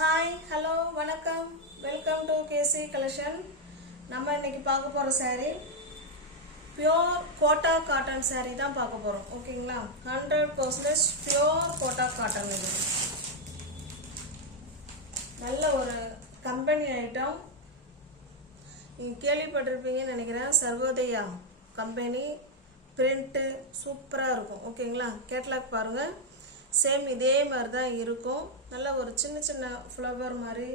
Hi hello வணக்கம் welcome to KC collection. நம்ம இன்னைக்கு பார்க்க போகிற saree pure Kota cotton saree தான் பார்க்க போகிறோம். ஓகேங்களா, 100% பியோர் கோட்டா காட்டன். இது நல்ல ஒரு கம்பெனி ஐட்டம். நீங்கள் கேள்விப்பட்டிருப்பீங்கன்னு நினைக்கிறேன். சர்வோதயா கம்பெனி பிரிண்ட்டு சூப்பராக இருக்கும். ஓகேங்களா, கேட்லாக் பாருங்கள். சேம் இதே மாதிரி தான் இருக்கும். நல்ல ஒரு சின்ன சின்ன ஃப்ளவர் மாதிரி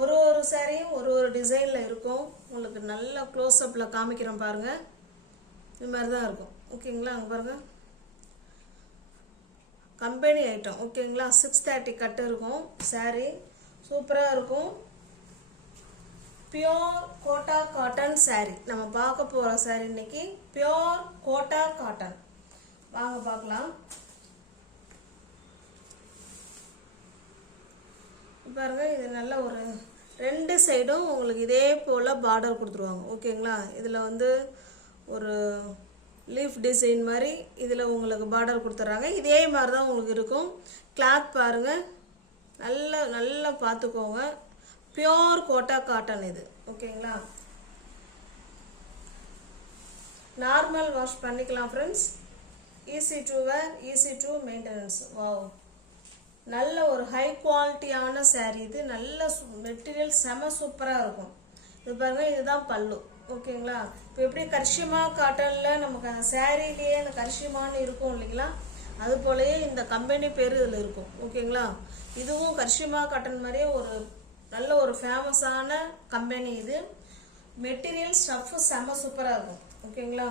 ஒரு சாரியும் ஒரு டிசைனில் இருக்கும். உங்களுக்கு நல்ல க்ளோஸ்அப்பில் காமிக்கிறேன் பாருங்கள். இது மாதிரி தான் இருக்கும். ஓகேங்களா, அங்கே பாருங்கள், கம்பெனி ஐட்டம். ஓகேங்களா, 630 கட்டு இருக்கும். சாரி சூப்பராக இருக்கும். பியோர் கோட்டா காட்டன் சாரி நம்ம பார்க்க போகிற சாரி இன்னைக்கு பியோர் கோட்டா காட்டன். வாங்க பார்க்கலாம். பாருங்க, இது நல்ல ஒரு ரெண்டு சைடும் உங்களுக்கு இதே போல் பார்டர் கொடுத்துருவாங்க. ஓகேங்களா, இதில் வந்து ஒரு லீஃப் டிசைன் மாதிரி இதில் உங்களுக்கு பார்டர் கொடுத்துட்றாங்க. இதே மாதிரி தான் உங்களுக்கு இருக்கும். கிளாத் பாருங்கள், நல்லா பார்த்துக்கோங்க. பியோர் கோட்டா காட்டன் இது. ஓகேங்களா, நார்மல் வாஷ் பண்ணிக்கலாம் friends. Easy to wear, easy to maintenance. Wow, நல்ல ஒரு ஹை குவாலிட்டியான சாரீ இது. நல்ல மெட்டீரியல் செம சூப்பராக இருக்கும். இது பாருங்க, இதுதான் பல்லு. ஓகேங்களா, இப்போ எப்படி கரிஷ்மா காட்டனில் நமக்கு அந்த சாரீலேயே அந்த கரிஷ்மான்னு இருக்கும் இல்லைங்களா, அது போலயே இந்த கம்பெனி பேர் இதில் இருக்கும். ஓகேங்களா, இதுவும் கரிஷ்மா காட்டன் மாதிரியே ஒரு நல்ல ஒரு ஃபேமஸான கம்பெனி இது. மெட்டீரியல் ஸ்டஃப் செம சூப்பராக இருக்கும். ஓகேங்களா,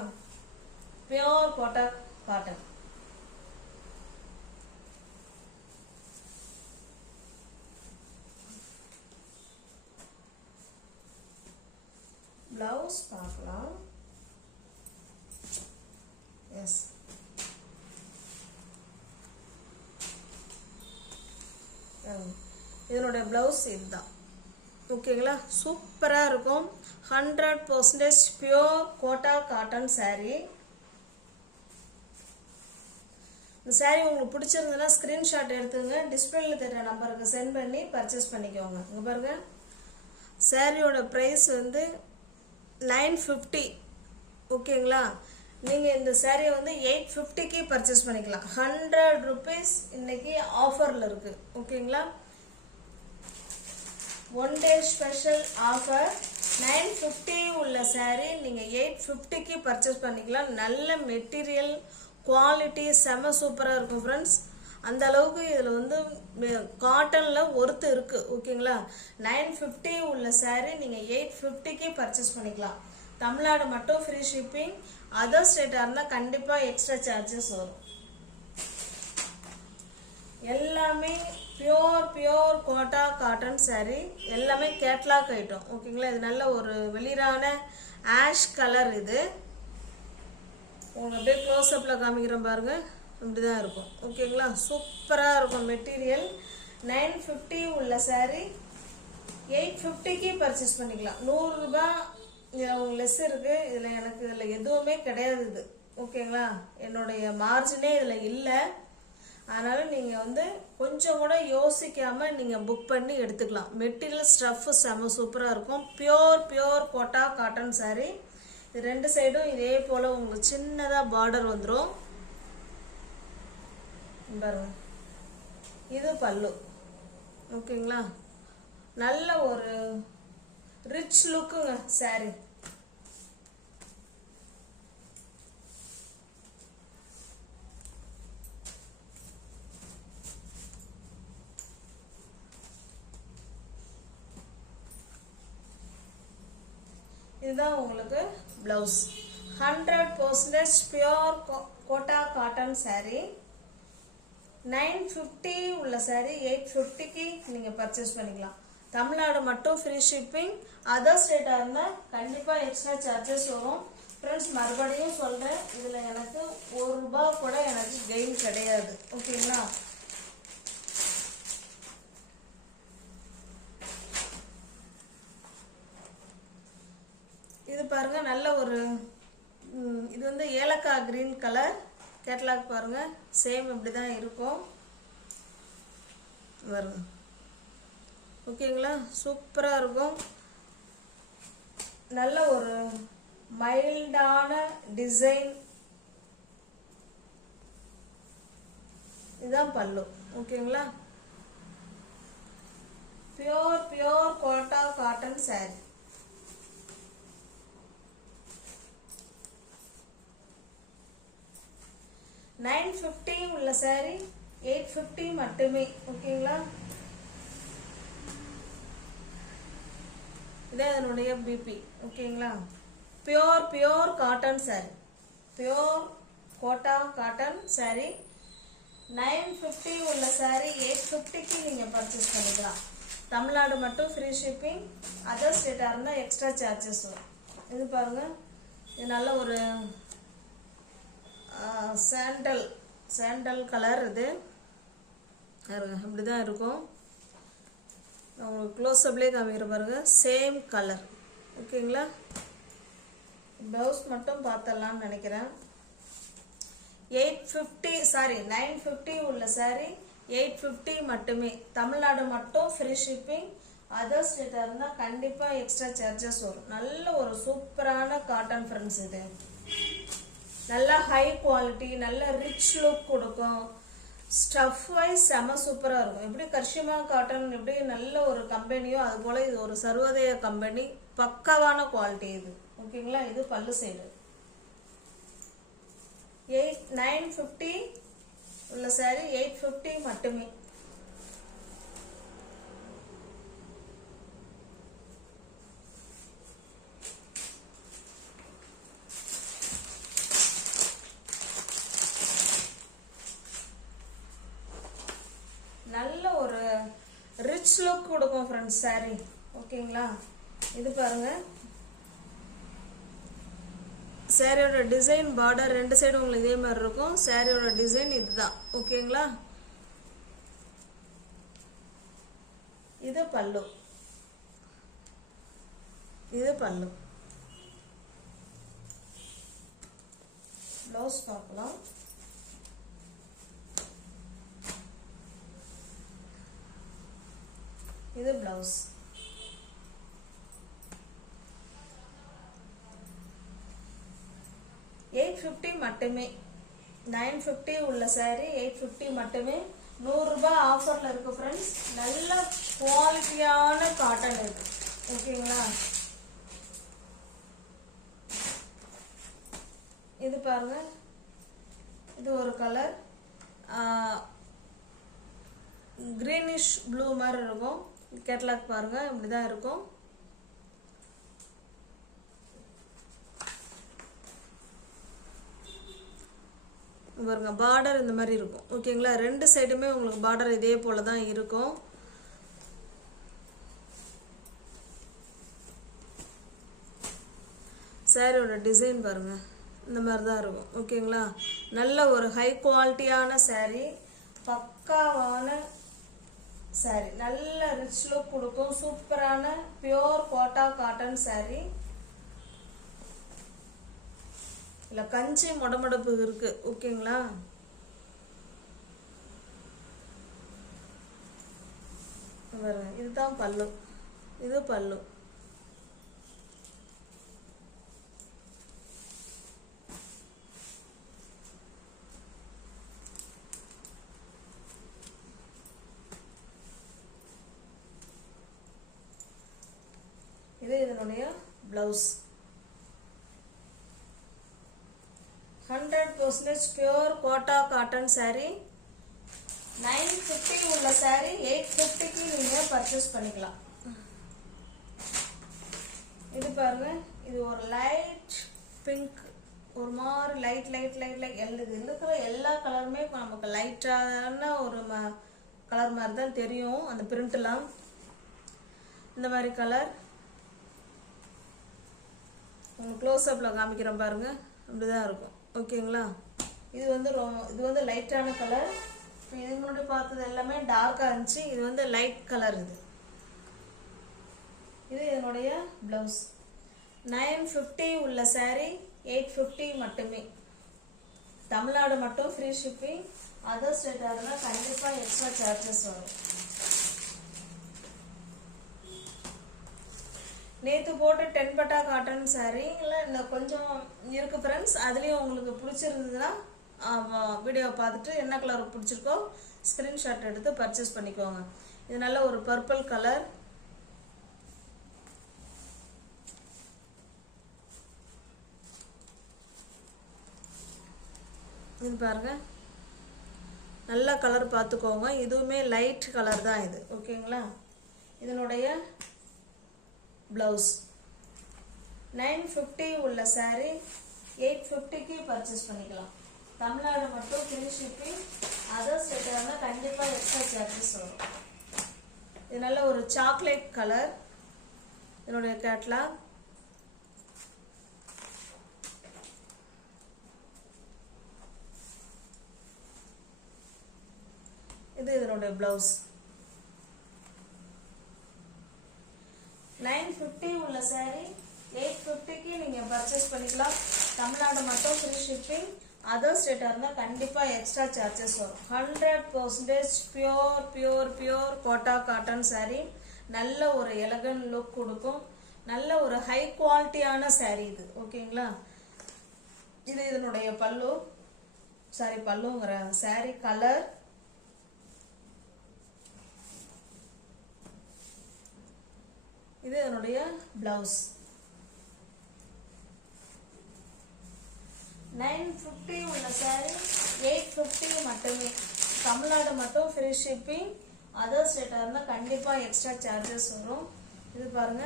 பியோர் கோட்டா காட்டன். பிளவுஸ் பார்க்கலாம். எஸ், இதனுடைய பிளவுஸ் இதுதான். ஓகேங்களா, சூப்பராக இருக்கும். 100% பியோர் கோட்டா காட்டன் சாரீ. இந்த சாரீ உங்களுக்கு பிடிச்சிருந்ததுன்னா ஸ்க்ரீன்ஷாட் எடுத்துங்க. டிஸ்பிளேல தெரிகிற நம்பருக்கு சென்ட் பண்ணி பர்ச்சேஸ் பண்ணிக்கோங்க. இங்கே பாருங்க, சாரியோட ப்ரைஸ் வந்து 950. ஓகேங்களா, நீங்கள் இந்த சாரியை வந்து 850க்கு பர்ச்சேஸ் பண்ணிக்கலாம். 100 rupees இன்னைக்கு ஆஃபரில் இருக்குது. ஓகேங்களா, ஒன் டே ஸ்பெஷல் ஆஃபர். 950 உள்ள சாரி நீங்கள் 850க்கு பர்ச்சேஸ் பண்ணிக்கலாம். நல்ல மெட்டீரியல் குவாலிட்டி செம சூப்பராக இருக்கும் ஃப்ரெண்ட்ஸ். அந்த அளவுக்கு இதில் வந்து காட்டனில் ஒர்த்து இருக்குது. ஓகேங்களா, 950 உள்ள சாரீ நீங்கள் 850க்கு பர்ச்சேஸ் பண்ணிக்கலாம். தமிழ்நாடு மட்டும் ஃப்ரீ ஷிப்பிங். அதர் ஸ்டேட்டாக இருந்தால் கண்டிப்பாக எக்ஸ்ட்ரா சார்ஜஸ் வரும். எல்லாமே பியோர் கோட்டா காட்டன் சாரீ. எல்லாமே கேட்லாக் ஐட்டம். ஓகேங்களா, இது நல்ல ஒரு வெளிரான ஆஷ் கலர். இது உங்களுக்கு அப்படியே க்ளோஸ்அப்பில் காமிக்கிறேன் பாருங்க. இப்படி தான் இருக்கும். ஓகேங்களா, சூப்பராக இருக்கும் மெட்டீரியல். 950 உள்ள சாரீ 850க்கு பர்ச்சேஸ் பண்ணிக்கலாம். 100 ரூபாய் உங்களுக்கு லெஸ் இருக்குது. இதில் எதுவுமே கிடையாது இது. ஓகேங்களா, என்னுடைய மார்ஜினே இதில் இல்லை. அதனால் நீங்கள் வந்து கொஞ்சம் கூட யோசிக்காமல் நீங்கள் புக் பண்ணி எடுத்துக்கலாம். மெட்டீரியல் ஸ்டஃப் செம சூப்பராக இருக்கும். Pure Kota cotton saree. இது ரெண்டு சைடும் இதே போல் உங்களுக்கு சின்னதாக பார்டர் வந்துடும். பாருங்க, இது பல்லு. ஓகேங்களா, நல்ல ஒரு ரிச் லுக்குங்க சாரி. இதுதான் உங்களுக்கு blouse. 100% pure Kota cotton saree. 950 உள்ள சாரீ 850க்கு நீங்கள் பர்ச்சேஸ் பண்ணிக்கலாம். தமிழ்நாடு மட்டும் ஃப்ரீ ஷிப்பிங். அதர் ஸ்டேட்டாக இருந்தால் கண்டிப்பாக எக்ஸ்ட்ரா சார்ஜஸ் வரும். ஃப்ரெண்ட்ஸ், மறுபடியும் சொல்கிறேன், இதில் எனக்கு 1 ரூபாய் கூட எனக்கு கெயின் கிடையாது. ஓகேங்களா, இது பாருங்க, நல்ல ஒரு இது வந்து ஏலக்காய் கிரீன் கலர். கேட்லாக் பாருங்கள், சேம் இப்படி தான் இருக்கும். வரும் ஓகேங்களா, சூப்பராக இருக்கும். நல்ல ஒரு மைல்டான டிசைன். இதுதான் பல்லு. ஓகேங்களா, பியோர் கோட்டா காட்டன் சாரி. $950 உள்ள சாரி $850 மட்டுமே. ஓகேங்களா, இதான் இதனுடைய பிபி. ஓகேங்களா, pure cotton saree, pure Kota cotton saree. 950 உள்ள சாரி 850க்கு நீங்கள் பர்ச்சேஸ் பண்ணிக்கலாம். தமிழ்நாடு மட்டும் ஃப்ரீ ஷிப்பிங். அதர் ஸ்டேட்டாக இருந்தால் எக்ஸ்ட்ரா சார்ஜஸ் வரும். இது பாருங்கள், இது நல்ல ஒரு சாண்டல் கலர். இது இப்படி தான் இருக்கும். உங்களுக்கு க்ளோஸ்அப்லேயே காமிக்கிற பாருங்க, சேம் கலர். ஓகேங்களா, ப்ளவுஸ் மட்டும் பார்த்தலான்னு நினைக்கிறேன். 950 உள்ள சாரி 850 மட்டுமே. தமிழ்நாடு மட்டும் ஃப்ரீ ஷிப்பிங். அதர் ஸ்டேட்டாக இருந்தால் கண்டிப்பாக எக்ஸ்ட்ரா சார்ஜஸ் வரும். நல்ல ஒரு சூப்பரான காட்டன் ஃப்ரெண்ட்ஸ். இது நல்ல ஹை குவாலிட்டி, நல்ல ரிச் லுக் கொடுக்கும். ஸ்டஃப் வைஸ் செம சூப்பராக இருக்கும். எப்படி கர்ஷிமா காட்டன் எப்படி நல்ல ஒரு கம்பெனியோ அது போல் இது ஒரு சர்வோதய கம்பெனி. பக்காவான குவாலிட்டி இது. ஓகேங்களா, இது பல்லு சைடு. 950 உள்ள சாரி 850 மட்டுமே. நல்ல ஒரு ரிச் லுக் கொடுக்கும் ஃப்ரெண்ட்ஸ் சாரி. ஓகேங்களா, இது பாருங்க, சாரியோட டிசைன் பார்டர் ரெண்டு சைடு உங்களுக்கு இதே மாதிரி இருக்கும். சாரியோட டிசைன் இதுதான். ஓகேங்களா, இது பல்லு. இது பல்லு. ப்ளவுஸ் பார்க்கலாம். இது பிளவுஸ். $850 மட்டுமே. 950 உள்ள சாரி 850 மட்டுமே. $100 ஆஃபர்ல இருக்கு ஃப்ரெண்ட்ஸ். நல்ல குவாலிட்டியான காட்டன் இருக்கு. ஓகேங்களா, இது பாருங்க, இது ஒரு கலர் கிரீனிஷ் ப்ளூ மாதிரி இருக்கும். கேட்லாக் பாருங்க, இப்படிதான் இருக்கும். பாருங்க, பார்டர் இந்த மாதிரி இருக்கும். ஓகேங்களா, ரெண்டு சைடுமே உங்களுக்கு பார்டர் இதே போல தான் இருக்கும். சாரியோட டிசைன் பாருங்க, இந்த மாதிரி தான் இருக்கும். ஓகேங்களா, நல்ல ஒரு ஹை குவாலிட்டியான சாரி, பக்காவான சாரி, நல்ல ரிச் லுக் கொடுக்கும். சூப்பரான பியோர் கோட்டா காட்டன் சாரி. இல்ல கஞ்சி மொடமொடப்பு இருக்கு. ஓகேங்களா, இதுதான் பல்லு. இது பல்லு. இது இதனுடைய blouse. 100% pure Kota cotton saree. 950 உள்ள சாரி 850க்கு நீங்க பர்ச்சேஸ் பண்ணிக்கலாம். இது பாருங்க, இது ஒரு லைட் பிங்க், ஒரு மாதிரி லைட் இருக்கிற எல்லா கலருமே நமக்கு லைட்டான ஒரு கலர் மாதிரி தான் தெரியும். அந்த பிரிண்ட்லாம் இந்த மாதிரி கலர் உங்களுக்கு க்ளோஸ்அப்பில் காமிக்கிறேன் பாருங்க, அப்படிதான் இருக்கும். ஓகேங்களா, இது வந்து லைட்டான கலர். இது முன்னாடி பார்த்தது எல்லாமே டார்க்காக இருந்துச்சு. இது வந்து லைட் கலர். இது இதனுடைய பிளவுஸ். 950 உள்ள சாரி 850 மட்டுமே. தமிழ்நாடு மட்டும் ஃப்ரீ ஷிப்பிங். அதர் ஸ்டேட்டாக இருந்தால் கண்டிப்பாக எக்ஸ்ட்ரா சார்ஜஸ் வரும். நேற்று போட்ட 10 பட்டா காட்டன் saree இல்லை இந்த கொஞ்சம் இருக்குது ஃப்ரெண்ட்ஸ். அதுலேயும் உங்களுக்கு பிடிச்சிருந்ததுன்னா வீடியோவை பார்த்துட்டு என்ன கலர் பிடிச்சிருக்கோ ஸ்க்ரீன்ஷாட் எடுத்து பர்ச்சேஸ் பண்ணிக்கோங்க. இது நல்ல ஒரு பர்பிள் கலர். இது பாருங்க, நல்ல கலர் பார்த்துக்கோங்க. இதுவுமே லைட் கலர் தான் இது. ஓகேங்களா? இதனுடைய ப்ளவுஸ் 950 உள்ள saree 850க்கு பர்ச்சேஸ் பண்ணிக்கலாம். தமிழ்நாடு மட்டும் ஃப்ரீ ஷிப்பிங். அதர் ஸ்டேட்டாக இருந்தால் கண்டிப்பாக எக்ஸ்ட்ரா சார்ஜஸ் வரும். இது நல்ல ஒரு சாக்லேட் கலர். இதனுடைய கேட்லாக். இது இதனுடைய ப்ளவுஸ். 950 உள்ள saree 850க்கு நீங்கள் பர்ச்சேஸ் பண்ணிக்கலாம். தமிழ்நாடு மட்டும் ஃப்ரீ ஷிப்பிங். அதர் ஸ்டேட்டாக இருந்தால் கண்டிப்பாக எக்ஸ்ட்ரா சார்ஜஸ் வரும். 100% பியோர் கோட்டா காட்டன் saree. நல்ல ஒரு எலகன்ட் லுக் கொடுக்கும். நல்ல ஒரு ஹை குவாலிட்டியான saree இது. ஓகேங்களா? இது இதனுடைய பல்லு. பல்லுங்கிற saree கலர். இது இதனுடைய பிளவுஸ். 950 உள்ள saree 850 மட்டுமே. தமிழ்நாடு மட்டும் ஃப்ரீ ஷிப்பிங். அதர் ஸ்டேட்டாக இருந்தால் கண்டிப்பாக எக்ஸ்ட்ரா சார்ஜஸ் வரும். இது பாருங்க,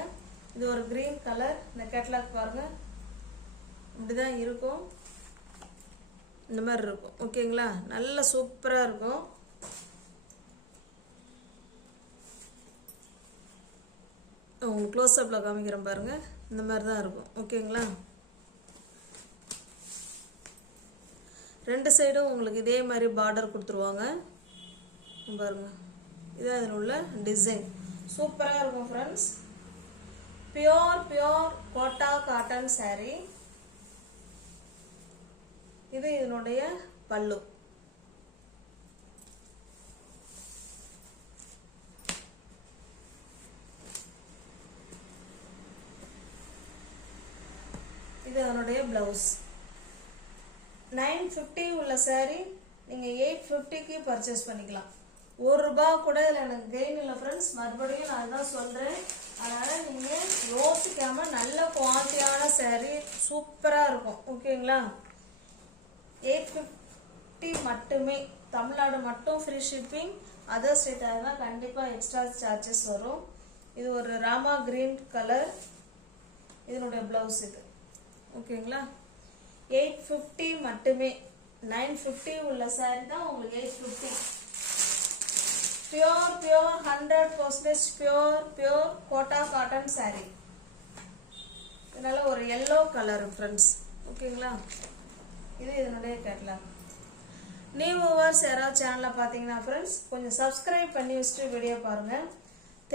இது ஒரு கிரீன் கலர். இந்த கேட்லாக் பாருங்க, இப்படிதான் இருக்கும். இந்த மாதிரி இருக்கும். ஓகேங்களா? நல்ல சூப்பராக இருக்கும். உங்களுக்கு க்ளோஸ்அப்பில் காமிக்கிறேன் பாருங்க. இந்த மாதிரி தான் இருக்கும். ஓகேங்களா? ரெண்டு சைடும் உங்களுக்கு இதே மாதிரி பார்டர் கொடுத்துருவாங்க பாருங்க. இதான் இதில் உள்ள டிசைன். சூப்பராக இருக்கும் friends. Pure Kota cotton saree. இது இதனுடைய பல்லு. இது அதனுடைய பிளவுஸ். 950 உள்ள saree நீங்கள் 850க்கு பர்ச்சேஸ் பண்ணிக்கலாம். ₹1 கூட இதில் எனக்கு கெயின் இல்லை ஃப்ரெண்ட்ஸ். மறுபடியும் நான் அதுதான் சொல்கிறேன். அதனால் நீங்கள் யோசிக்காமல் நல்ல குவாலிட்டியான saree சூப்பராக இருக்கும். ஓகேங்களா? 850 மட்டுமே. தமிழ்நாடு மட்டும் ஃப்ரீ ஷிப்பிங். அதர் ஸ்டேட்டாக இருந்தால் கண்டிப்பாக எக்ஸ்ட்ரா சார்ஜஸ் வரும். இது ஒரு ராமா கிரீன் கலர். இதனுடைய ப்ளவுஸ் இது. ஓகேங்களா? 850 மட்டுமே. 950 உள்ள saree தான் உங்களுக்கு 850. Pure 100% pure Kota cotton saree. இதனால ஒரு எல்லோ கலர் ஃப்ரெண்ட்ஸ். ஓகேங்களா? இது இதனுடைய கேட்லாக். நியூ வியூவர்ஸ் யாராவது சேனலில் பார்த்தீங்கன்னா ஃப்ரெண்ட்ஸ் கொஞ்சம் சப்ஸ்கிரைப் பண்ணி வச்சுட்டு வீடியோ பாருங்கள்.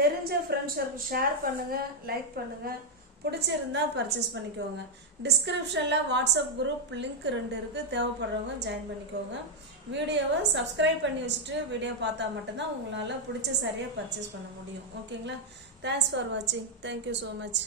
தெரிஞ்ச ஃப்ரெண்ட்ஸுக்கு ஷேர் பண்ணுங்கள், லைக் பண்ணுங்கள். பிடிச்சிருந்தா பர்ச்சேஸ் பண்ணிக்கோங்க. டிஸ்கிரிப்ஷனில் வாட்ஸ்அப் குரூப் லிங்க் 2 இருக்குது. தேவைப்படுறவங்க ஜாயின் பண்ணிக்கோங்க. வீடியோவை சப்ஸ்கிரைப் பண்ணி வச்சுட்டு வீடியோ பார்த்தா மட்டும்தான் உங்களால் பிடிச்ச சரியாக பர்ச்சேஸ் பண்ண முடியும். ஓகேங்களா? தேங்க்ஸ் ஃபார் வாட்சிங். Thank you so much.